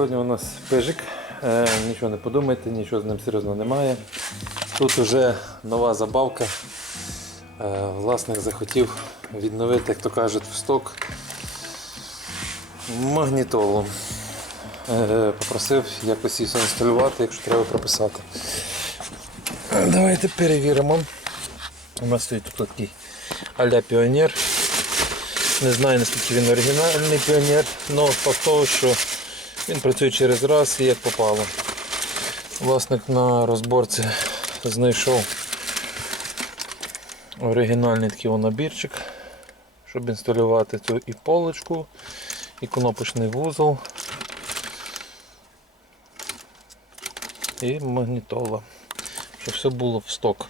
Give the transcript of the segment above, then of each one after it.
Сьогодні у нас пижик. Е, нічого не подумайте, нічого з ним серйозно немає. Тут вже нова забавка. Е, власник захотів відновити, як то кажуть, в сток магнітолу. Е, попросив якось її інсталювати, якщо треба прописати. Давайте перевіримо. У нас стоїть тут такий а-ля піонер. Не знаю наскільки він оригінальний піонер, але факт того, що він працює через раз і як попало. Власник на розборці знайшов оригінальний такий набірчик, щоб інсталювати цю і полочку, і кнопочний вузол, і магнітола. Щоб все було в сток.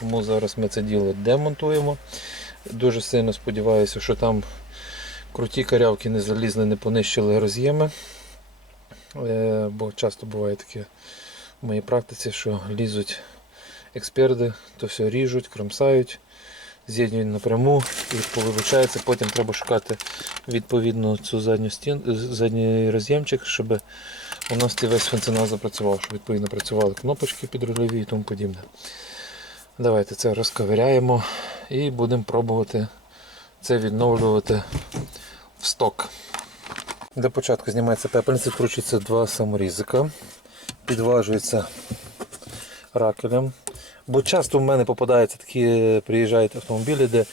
Тому зараз ми це діло демонтуємо. Дуже сильно сподіваюся, що там круті карявки не залізли, не понищили роз'єми. Е, Бо часто буває таке в моїй практиці, що лізуть експерти, то все ріжуть, кромсають, з'єднують напряму і виходить, потім треба шукати відповідно цю задню стін, задній роз'ємчик, щоб у нас цей весь функціонал запрацював, щоб відповідно працювали кнопочки підрульові і тому подібне. Давайте це розковиряємо і будемо пробувати це відновлювати в сток. Для початку знімається пепельниця, вкручується два саморізика, підважується ракелем. Бо часто в мене попадаються такі, приїжджають автомобілі, де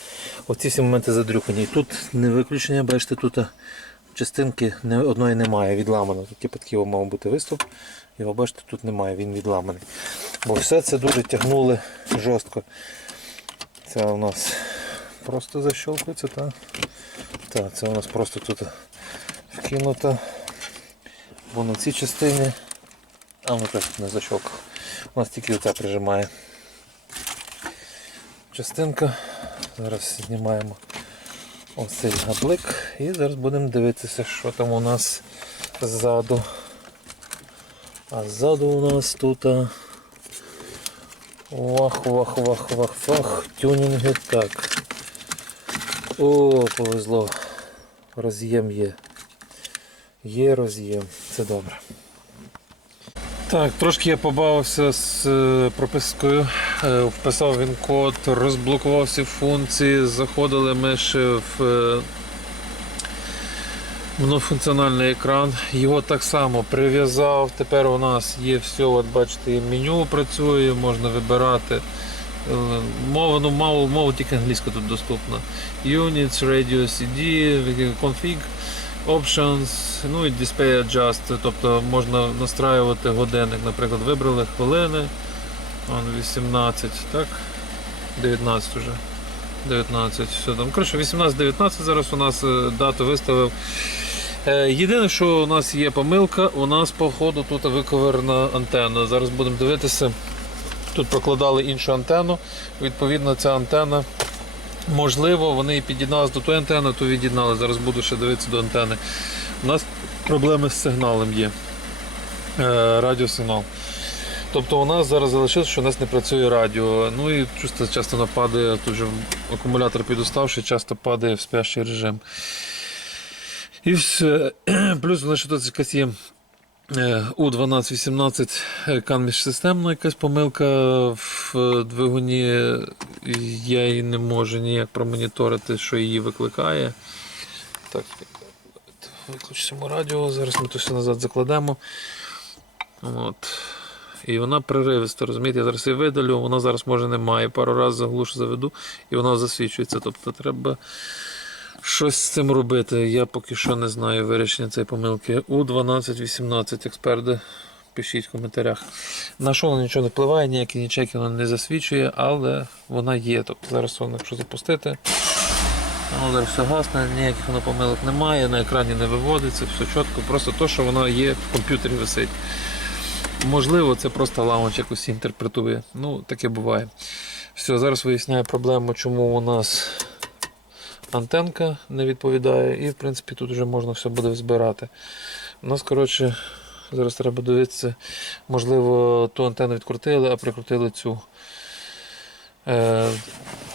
оці всі моменти задрюкані. Тут не виключення, бачите, тут частинки одної немає, відламано. Тут типу, такий мав бути виступ. Його бачите, тут немає, він відламаний. Бо все це дуже тягнули жорстко. Це у нас просто защелкується, так? Так, це у нас просто тут вкинуто. Бо на цій частині. А ну так не защелкав. У нас тільки оця прижимає. Частинка. Зараз знімаємо оцей габлик і зараз будемо дивитися, що там у нас ззаду. А ззаду у нас тут вах, вах, вах, вах, вах, тюнінги так. О, повезло. Роз'єм є. Є роз'єм, це добре. Так, трошки я побавився з е, пропискою, Е, вписав він код, розблокував всі функції, заходили ми ще в е, Многофункціональний екран, його так само прив'язав. Тепер у нас є все, от бачите, меню працює, можна вибирати. Мова, ну, мало, мова тільки англійська тут доступна. Units, Radio CD, config, options, ну і display adjust, тобто можна настраювати годинник. Наприклад, вибрали хвилини. Вон 18, так? 19 вже. 19, все там. Коротше, 18-19 зараз у нас е, дату виставив. Е, Єдине, що у нас є помилка, у нас по ходу тут виковерна антенна. Зараз будемо дивитися. Тут прокладали іншу антенну. Відповідно, ця антенна. Можливо, вони і під'єдналися до тої антенни, то від'єднали. Зараз буду ще дивитися до антени. У нас проблеми з сигналом є. Е, Радіосигнал. Тобто у нас зараз залишилось, що у нас не працює радіо. Ну і часто, часто воно падає, тут же акумулятор підуставший, часто падає в спящий режим. І все. Плюс лише тут якась є е, У1218 кан міжсистемна якась помилка в е, двигуні. Я її не можу ніяк промоніторити, що її викликає. Так, виключимо радіо, зараз ми то все назад закладемо. От. І вона преривиста, розумієте, я зараз її видалю, вона зараз може немає. Пару разів заглушу заведу і вона засвічується. Тобто треба щось з цим робити. Я поки що не знаю вирішення цієї помилки. У 12-18 експерти. Пишіть в коментарях. На що вона нічого не впливає, ніякі нічеки вона не засвічує, але вона є. Тобто зараз вона, якщо запустити, воно зараз все гасне, ніяких воно помилок немає, на екрані не виводиться, все чітко, просто то, що вона є в комп'ютері висить. Можливо, це просто лаунч якось інтерпретує. Ну, таке буває. Все, зараз виясняю проблему, чому у нас антенка не відповідає, і в принципі тут вже можна все буде збирати. У нас, коротше, зараз треба дивитися, можливо, ту антенну відкрутили, а прикрутили цю. Е,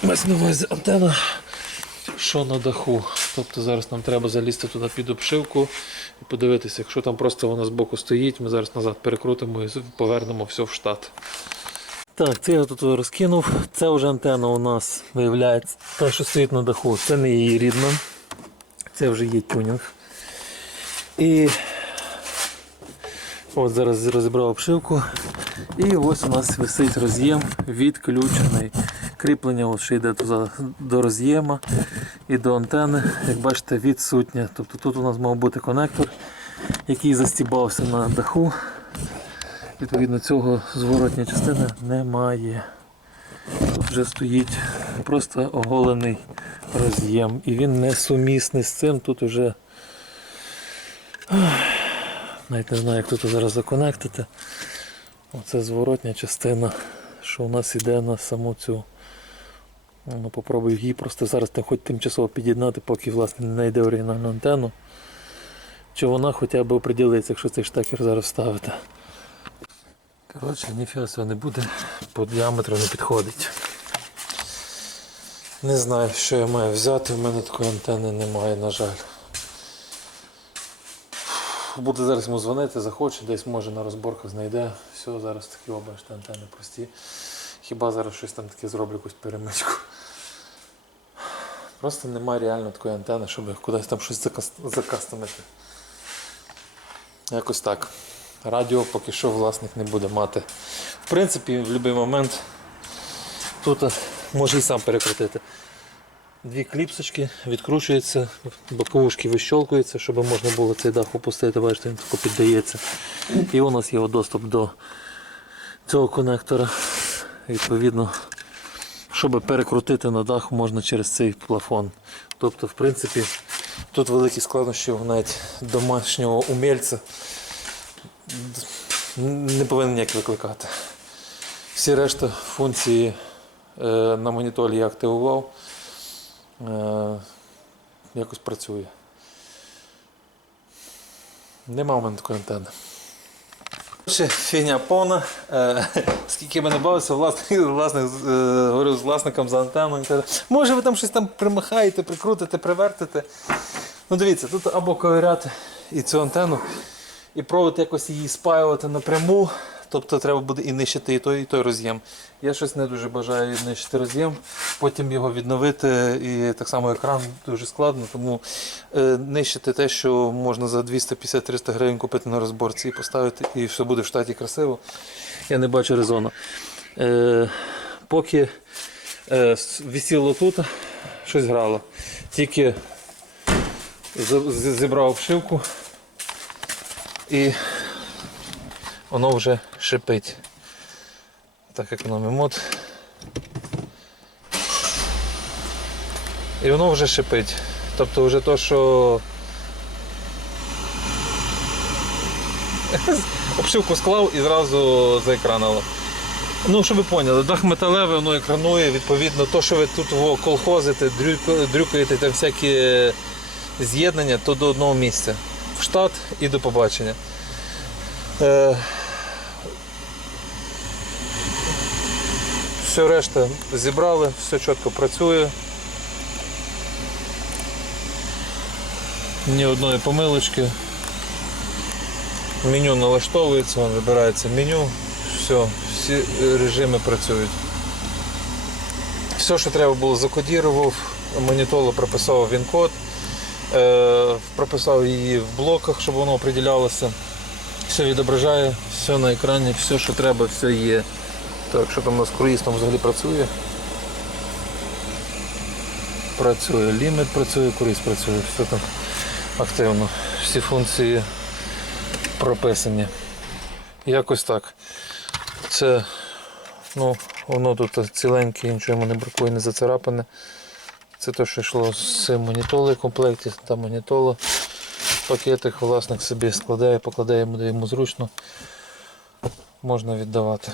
на увазі антенна, що на даху. Тобто зараз нам треба залізти туди під обшивку і подивитися, якщо там просто вона збоку стоїть, ми зараз назад перекрутимо і повернемо все в штат. Так, це я тут розкинув. Це вже антенна у нас виявляється. Та, що стоїть на даху, це не її рідна. Це вже є тюнінг. І от зараз розібрав обшивку. І ось у нас висить роз'єм відключений. Кріплення от ще йде до роз'єма і до антени. Як бачите, відсутнє. Тобто тут у нас мав бути конектор, який застібався на даху. Відповідно, цього зворотня частини немає. Тут вже стоїть просто оголений роз'єм. І він не сумісний з цим. Тут вже навіть не знаю, як тут зараз законектити. Оце зворотня частина, що у нас йде на саму цю. Ну, попробую її просто зараз хоч тимчасово під'єднати, поки власне не знайде оригінальну антенну. Чи вона хоча б оприділиться, якщо цей штекер зараз ставити. Коротше, ніфіга цього не буде, по діаметру не підходить. Не знаю, що я маю взяти, в мене такої антени немає, на жаль. Буде зараз йому дзвонити, захоче, десь може на розборках знайде. Все, зараз такі обачте антени прості. Хіба зараз щось там таке зроблю, якусь перемичку. Просто немає реально такої антени, щоб кудись там щось закас- закастомити. Якось так. Радіо поки що власник не буде мати. В принципі, в будь-який момент тут е, може і сам перекрутити. Дві кліпсочки відкручуються, боковушки вищолкуються, щоб можна було цей дах опустити, бачите, він тако піддається. І у нас є доступ до цього конектора. Відповідно, щоб перекрутити на дах, можна через цей плафон. Тобто, в принципі, тут великі складнощі навіть домашнього умельця не повинен ніяк викликати. Всі решта функції е, на моніторі я активував. Е, якось працює. Нема в мене такої антенни. Ще фігня повна. Е, скільки мене бавився, власник, власник, говорив з власником за антенною. Може ви там щось там примахаєте, прикрутите, привертите. Ну дивіться, тут або ковиряти і цю антенну, і пробувати якось її спаювати напряму. Тобто треба буде і нищити і той, і той роз'єм. Я щось не дуже бажаю нищити роз'єм, потім його відновити, і так само екран дуже складно, тому е, нищити те, що можна за 250-300 гривень купити на розборці і поставити, і все буде в штаті красиво. Я не бачу резону. Е, поки е, висіло тут, щось грало. Тільки зібрав обшивку і воно вже шипить. Так економимо мод. І воно вже шипить. Тобто вже то, що обшивку склав і зразу заекранило. Ну, щоб ви поняли, дах металевий, воно екранує, відповідно, то, що ви тут колхозите, дрюкаєте там всякі з'єднання, то до одного місця. Штат і до побачення. Е, все решта зібрали, все чітко працює. Ні одної помилочки. Меню налаштовується, вибирається меню, все, всі режими працюють. Все, що треба було, закодірував, монітолу прописав він код, прописав її в блоках, щоб воно определялося. Все відображає, все на екрані, все, що треба, все є. Так, що там у нас круїз там взагалі працює? Працює, ліміт працює, круїз працює, все там активно. Всі функції прописані. Якось так. Це, ну, воно тут ціленьке, нічого йому не бракує, не зацарапане. Це те, що йшло з цим монітолою в комплекті, та монітола. Пакетик власник собі складає, покладає йому, де йому зручно. Можна віддавати.